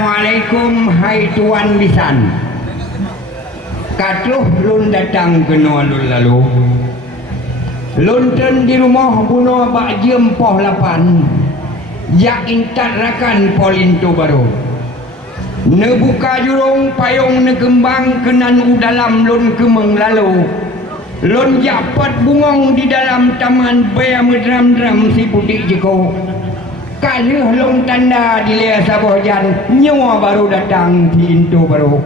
Assalamualaikum hai tuan bisan. Katuh lun datang ke nualun lalu. Lunten di rumah bunuh bak jam poh 8. Ya intat rakan polinto baru. Ne buka jurung payung ne kembang kenan udalam lun kemeng lalu. Lun japat bungong di dalam taman bea medram-dram si putih jeko. Kaluh long tanda di lea sabojan nyawa baru datang di Linto baru.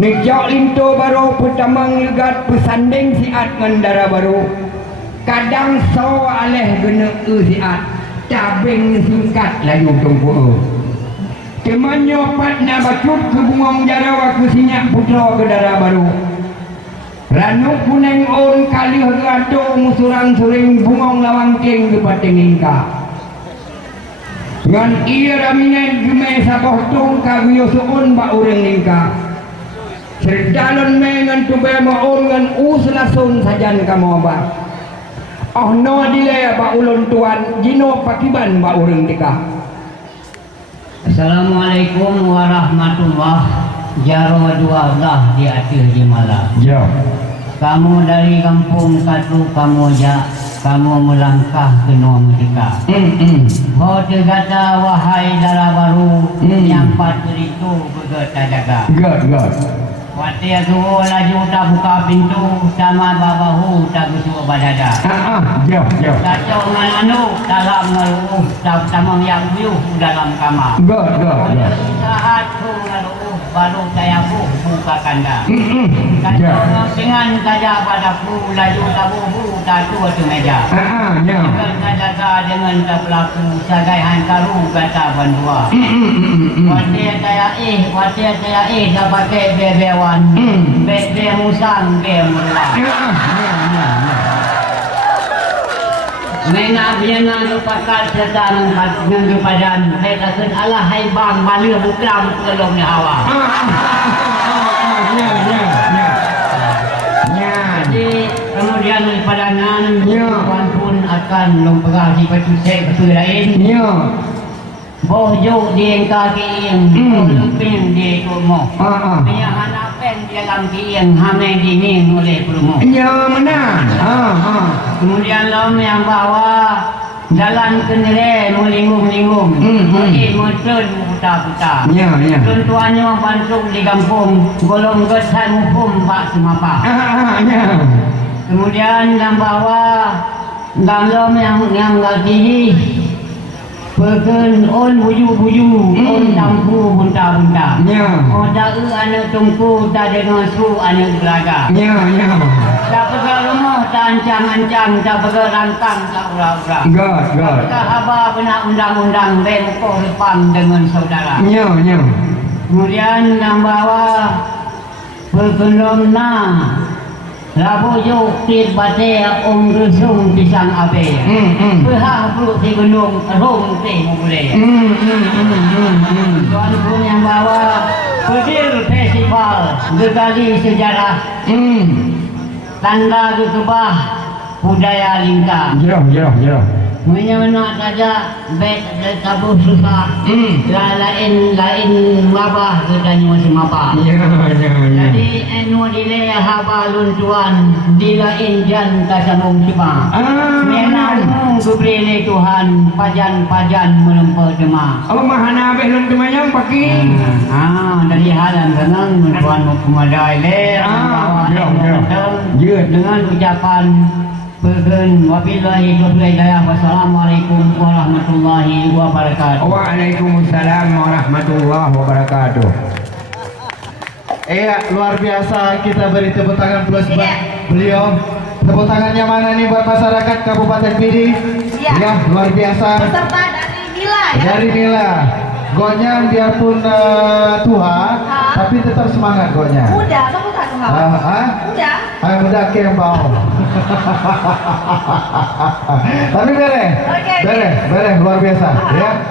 Nejak Linto baru petamang legat pesanding siat ngandara baru. Kadang sawa aleh gena siat tabeng singkat layu tunggu. Teman nyopat na bacut ke bungong jarawa ke sinyak putra ke darah baru. Ranuk kuneng on kaluh gato musurang suring bungong lawang king ke pating ingka. Ngan iya raminen jume saboh tung kaguyo suun ba urang ningka. Serdalon me ngan tube maun ngan uslasun sajan kamu ba. Oh no dile ba ulun tuan jino pakiban ba urang tika. Assalamualaikum warahmatullahi wabarakatuh di akhir jemalah. Ya. Kamu dari kampung Katu kamu kamu melangkah ke Nomdika. Ho tegata wahai dara baru yang patut itu bergeta jaga. God. Wati aku laju tak buka pintu sama babahu tak gusu badada. Ya. Kacau ngan anu dalam ngeluh tak tamang yang biu dalam kamar. God. Saat ku ngeluh baru saya buka kanda. Ya. Kacau dengan saja padaku laju tabuhu tak tua tu meja. Ya. Dengan jaga dengan tak berlaku sebagai hantaru kata bandua. Wati saya dah pakai bebewan. Bebe musang be mula. Mena biana lupakan serta nang padan saya takkan Allah hai bang malu bukram kelong ni hawa. Jadi kemudian padanan tuan pun akan lompagah di petusek betul lain. Boh jauh di kaki yang lumping di rumah. Punya anak pen dia kaki yang hamil dini oleh rumah. Ya mana? Kemudian lom yang bawa jalan kendere melinggung-linggung. Mulai motor putar-putar. Ya. Tuan-tuannya bantuk di kampung golong gesan hukum pak semapa. Kemudian yang bawa dalam yang lagi Pekan on buju-buju, on tampu bunta-bunta. On daru anak tungku, tak dengar su anak gelaga. Tak pegang rumah, tak ancang-ancang, tak pegang rantang, tak ura-ura. God. Tak haba pernah undang-undang, bemukuh depan dengan saudara. Kemudian yang bawa pekan Rabu jauh tir bate om gesung pisang abe. Berhak perut di gunung rom teh boleh. Tuan pun yang bawa Kedir festival Gegali sejarah. Tanda Gekebah budaya Lingkar. Ya. Menyana saja bet tabuh susah. Lain mabah katanya masih mabah. Jadi anu dile haba luntuan dilain jan kasambung cipa. Menang kubrile Tuhan pajan melempar dema. Allah mahana be lun temayang paki. Dari halan senang tuan kumadai le. Dengan ucapan Pegan wabillahi taufiq hidayah. Wassalamualaikum warahmatullahi wabarakatuh. Waalaikumsalam warahmatullahi wabarakatuh. Luar biasa, kita beri tepuk tangan plus beliau. Tepuk tangannya mana nih buat masyarakat Kabupaten Pidi? Ya, luar biasa. Peserta dari Mila ya. Dari Mila. Gonyang biarpun tua, tapi tetap semangat Gonyang. Muda, kamu tak tahu? Muda. Muda ke yang bau. Tapi beres, luar biasa, ya.